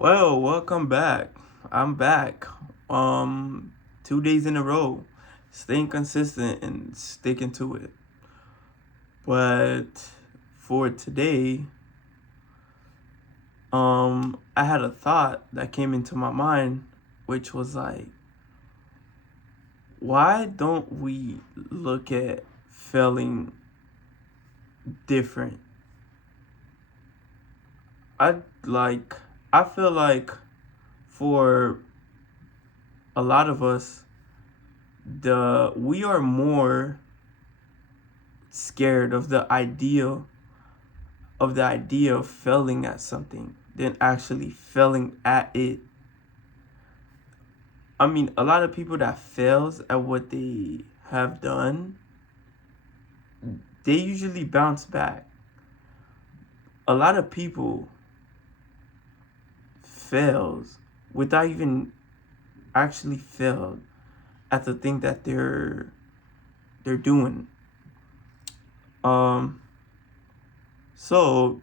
Well, welcome back. I'm back. 2 days in a row, staying consistent and sticking to it. But for today, I had a thought that came into my mind, which was like, why don't we look at failing different? I like, I feel like for a lot of us, the we are more scared of the idea of failing at something than actually failing at it. I mean, a lot of people that fails at what they have done, they usually bounce back. A lot of people fails without even actually failed at the thing that they're doing. Um so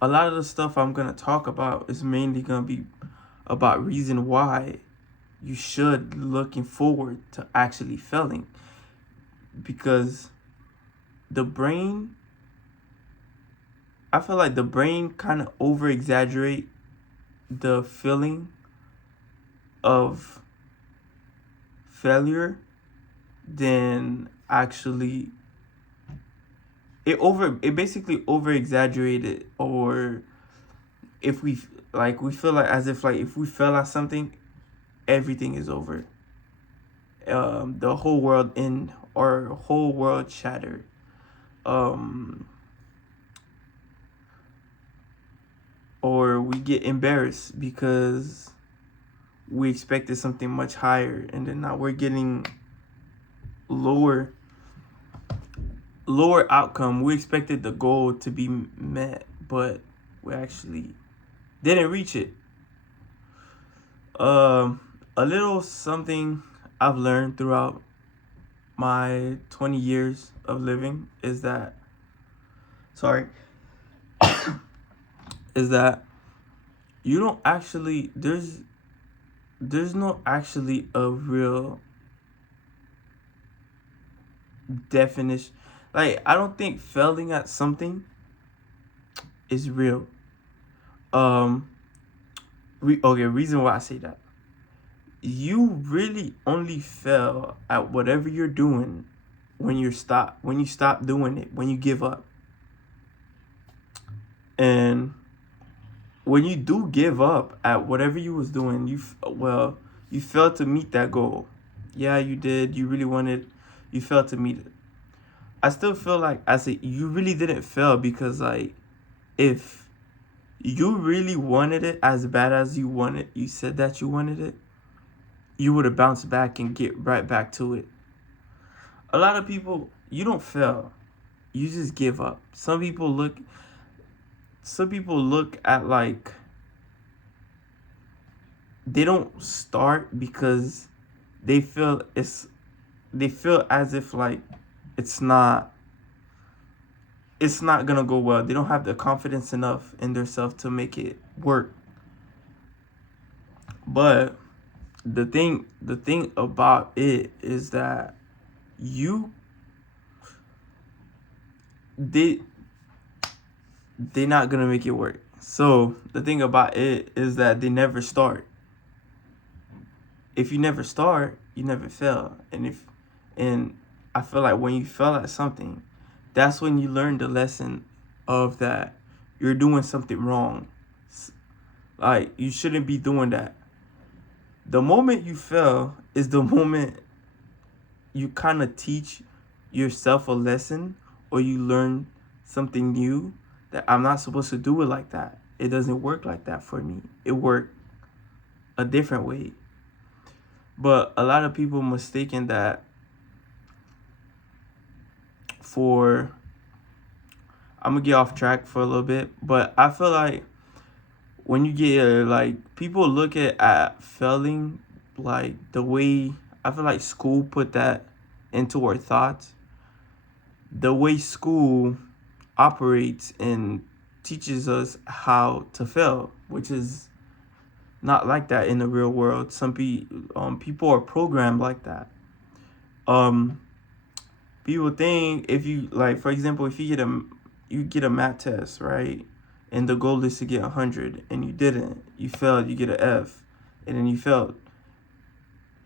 a lot of the stuff I'm gonna talk about is mainly gonna be about reason why you should looking forward to actually failing, because the brain I feel like the brain kind of over exaggerate the feeling of failure than actually it basically over exaggerated. Or if we feel like as if like if we fail at something, everything is over. The whole world end or whole world shattered. um or we get embarrassed because we expected something much higher, and then now we're getting lower lower outcome. We expected the goal to be met, but we actually didn't reach it. um a little something I've learned throughout my 20 years of living is that sorry is that you don't actually there's no actually a real definition. Like, I don't think failing at something is real. Um, reason why I say that. You really only fail at whatever you're doing when you stop doing it, when you give up. And when you do give up at whatever you was doing, you failed to meet that goal. Yeah, you did. You really wanted, you failed to meet it. I still feel like I say you really didn't fail, because like if you really wanted it as bad as you said that you wanted it, you would have bounced back and get right back to it. A lot of people, you don't fail, you just give up. Some people look at like they don't start because they feel it's they feel as if like it's not it's not gonna go well. They don't have the confidence enough in themselves to make it work. But the thing about it is that you they they're not gonna make it work. So the thing about it is that they never start. If you never start, you never fail. And I feel like when you fail at something, that's when you learn the lesson of that you're doing something wrong. Like, you shouldn't be doing that. The moment you fail is the moment you kind of teach yourself a lesson, or you learn something new, that I'm not supposed to do it like that. It doesn't work like that for me. It worked a different way. But a lot of people mistaken that for I'm gonna get off track for a little bit, but I feel like when you get like people look at failing like the way I feel like school put that into our thoughts. The way school operates and teaches us how to fail, which is not like that in the real world. People are programmed like that. Um, People think if you like, for example, if you get a math test, right, and the goal is to get 100, and you didn't, you failed, you get an F, and then you failed.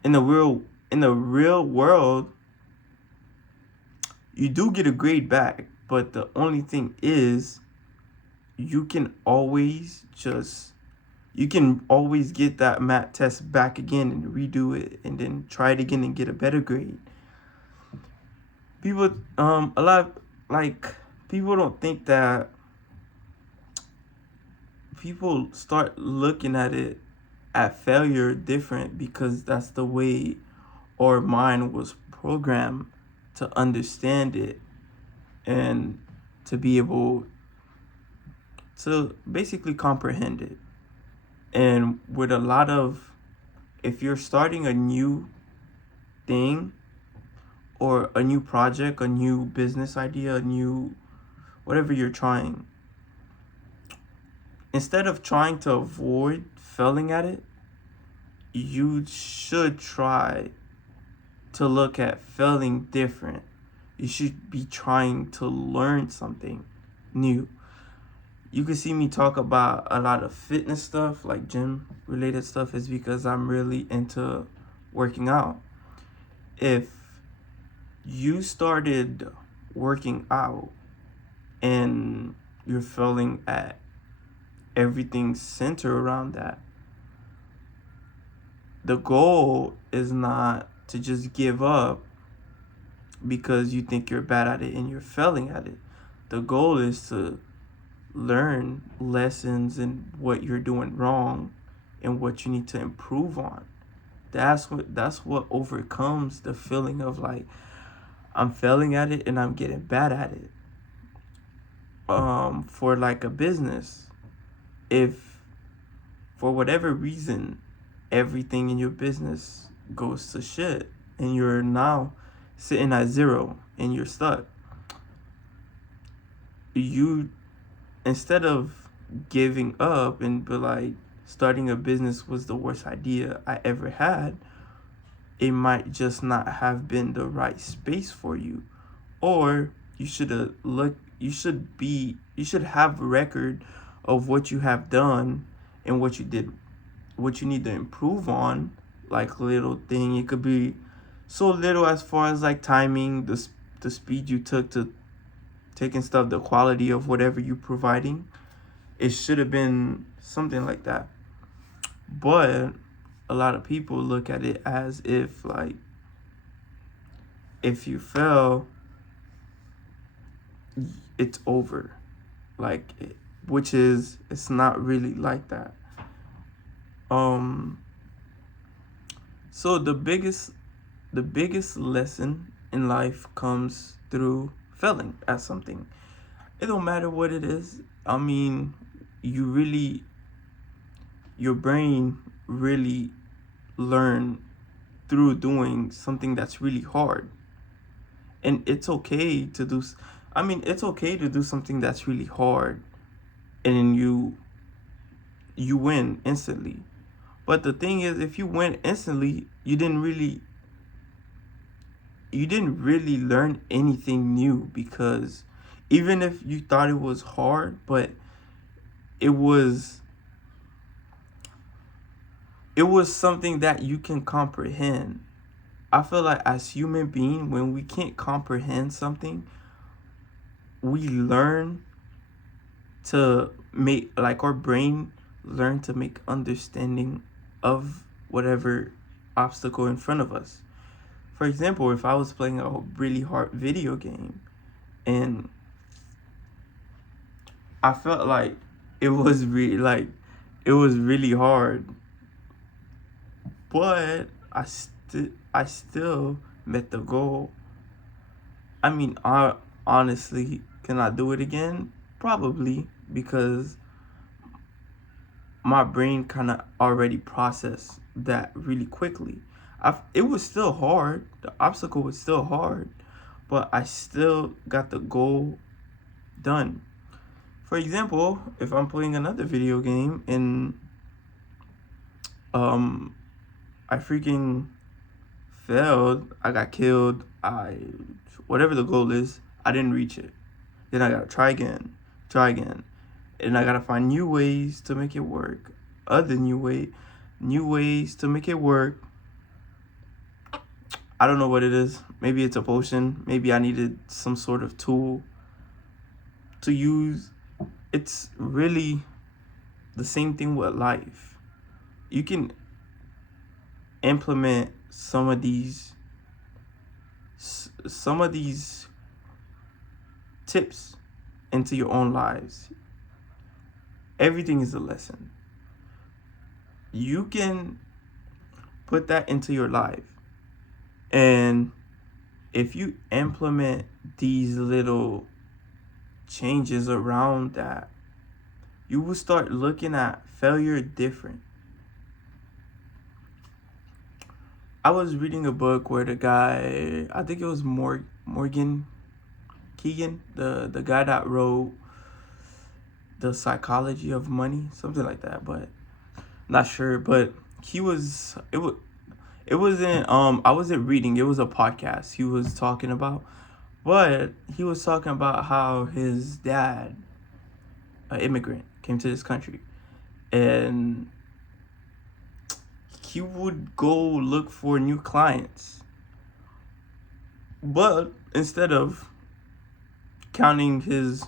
In the real world, you do get a grade back, but the only thing is you can always just you can always get that math test back again and redo it and then try it again and get a better grade. People a lot like people don't think that people start looking at failure different because that's the way our mind was programmed to understand it and to be able to basically comprehend it. And with a lot of, if you're starting a new thing or a new project, a new business idea, a new whatever you're trying, instead of trying to avoid failing at it, you should try to look at failing different. You should be trying to learn something new. You can see me talk about a lot of fitness stuff, like gym related stuff, is because I'm really into working out. If you started working out and you're failing at everything centered around that, the goal is not to just give up because you think you're bad at it and you're failing at it. The goal is to learn lessons in what you're doing wrong and what you need to improve on. That's what overcomes the feeling of like I'm failing at it and I'm getting bad at it. For like a business, if for whatever reason everything in your business goes to shit and you're now sitting at zero and you're stuck, you, instead of giving up and be like starting a business was the worst idea I ever had, it might just not have been the right space for you. Or you should have a record of what you have done and what you did, what you need to improve on, like little thing. It could be so little as far as like timing, the speed you took to taking stuff, the quality of whatever you providing. It should have been something like that. But a lot of people look at it as if like if you fail, it's over. Like which is it's not really like that. Um so the biggest lesson in life comes through failing at something. It don't matter what it is. I mean, you really your brain really learn through doing something that's really hard. And it's okay to do I mean, it's okay to do something that's really hard and then you win instantly. But the thing is, if you win instantly, you didn't really learn anything new, because even if you thought it was hard, but it was it was something that you can comprehend. I feel like as human being, when we can't comprehend something, we learn to make like our brain learn to make understanding of whatever obstacle in front of us. For example, if I was playing a really hard video game and I felt like it was really hard, but I still met the goal. I mean, I honestly cannot do it again, probably because my brain kind of already processed that really quickly. It was still hard. The obstacle was still hard, but I still got the goal done. For example, if I'm playing another video game and Um, I freaking failed. I got killed. Whatever the goal is, I didn't reach it. Then I gotta try again, and I gotta find new ways to make it work. Other new ways to make it work. I don't know what it is. Maybe it's a potion. Maybe I needed some sort of tool to use. It's really the same thing with life. You can implement some of these tips into your own lives. Everything is a lesson. You can put that into your life, and if you implement these little changes around that, you will start looking at failure different. I was reading a book where the guy, I think it was Morgan Keegan, the guy that wrote The Psychology of Money, something like that, but not sure. But it wasn't I wasn't reading, it was a podcast he was talking about. But he was talking about how his dad, an immigrant, came to this country, and he would go look for new clients. But counting his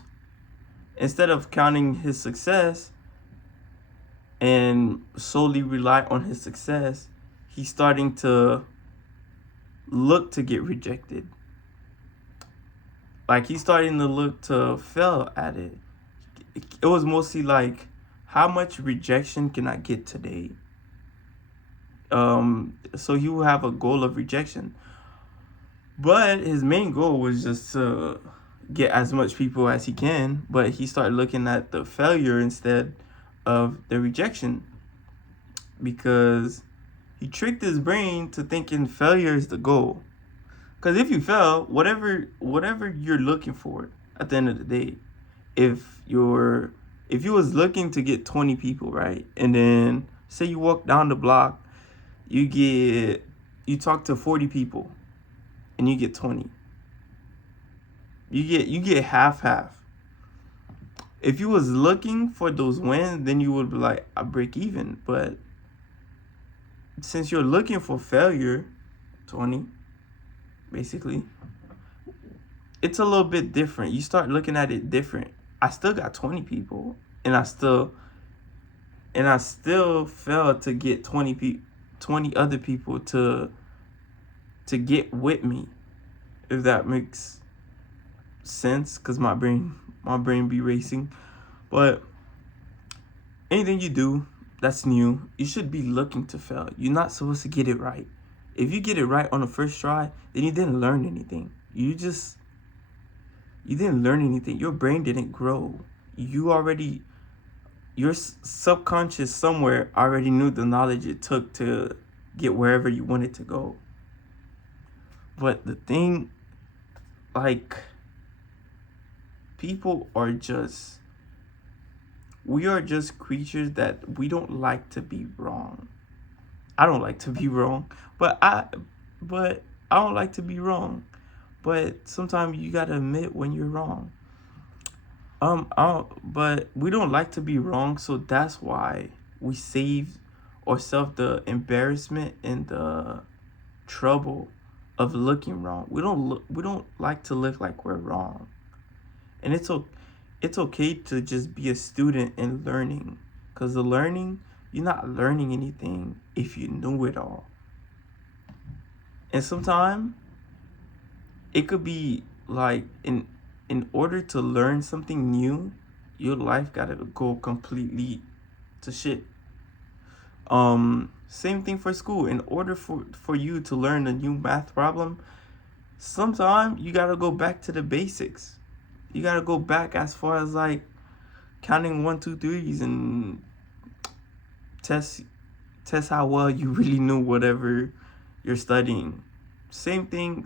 instead of counting his success and solely rely on his success, he's starting to look to get rejected. Like, he's starting to look to fail at it. It was mostly like, how much rejection can I get today? So he will have a goal of rejection. But his main goal was just to get as much people as he can. But he started looking at the failure instead of the rejection, because he tricked his brain to thinking failure is the goal. Because if you fail, whatever you're looking for at the end of the day, if you was looking to get 20 people, right, and then say you walk down the block, you talk to 40 people, and you get 20. You get half. If you was looking for those wins, then you would be like, I break even. But since you're looking for failure, 20, basically, it's a little bit different. You start looking at it different. I still got 20 people, and I still failed to get 20 other people to get with me, if that makes sense, because my brain be racing. But anything you do that's new, you should be looking to fail. You're not supposed to get it right. If you get it right on the first try, then you didn't learn anything. You didn't learn anything. Your brain didn't grow. Your subconscious somewhere already knew the knowledge it took to get wherever you wanted to go. But the thing, like, we are just creatures that we don't like to be wrong. I don't like to be wrong, but I don't like to be wrong. But sometimes you gotta admit when you're wrong. But we don't like to be wrong, so that's why we save ourselves the embarrassment and the trouble of looking wrong. We don't like to look like we're wrong. And it's okay to just be a student and learning, because you're not learning anything if you knew it all. And sometimes it could be like, in order to learn something new, your life gotta go completely to shit. Same thing for school. In order for you to learn a new math problem, sometimes you gotta go back to the basics. You gotta go back as far as like counting 1, 2, 3s and test how well you really knew whatever you're studying. Same thing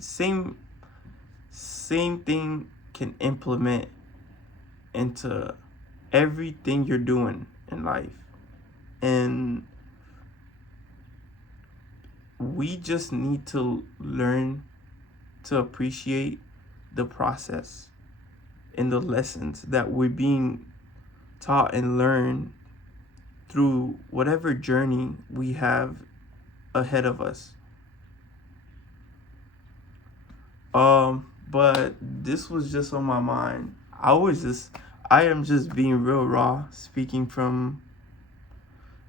can implement into everything you're doing in life. And we just need to learn to appreciate the process and the lessons that we're being taught and learn through whatever journey we have ahead of us. But this was just on my mind. I am just being real raw, speaking from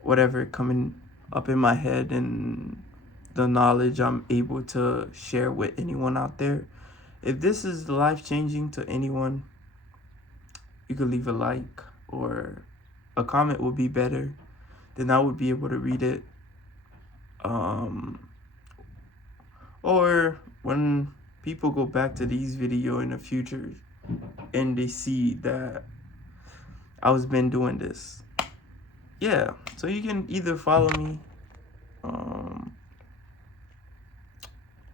whatever coming up in my head and the knowledge I'm able to share with anyone out there. If this is life changing to anyone, you could leave a like or a comment would be better. Then I would be able to read it. Or when people go back to these video in the future and they see that I was been doing this. Yeah, so you can either follow me.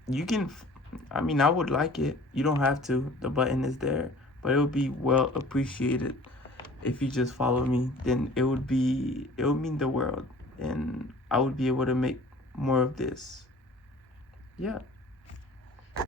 You can, I mean, I would like it. You don't have to. The button is there, but it would be well appreciated if you just follow me. Then it would mean the world, and I would be able to make more of this. Yeah.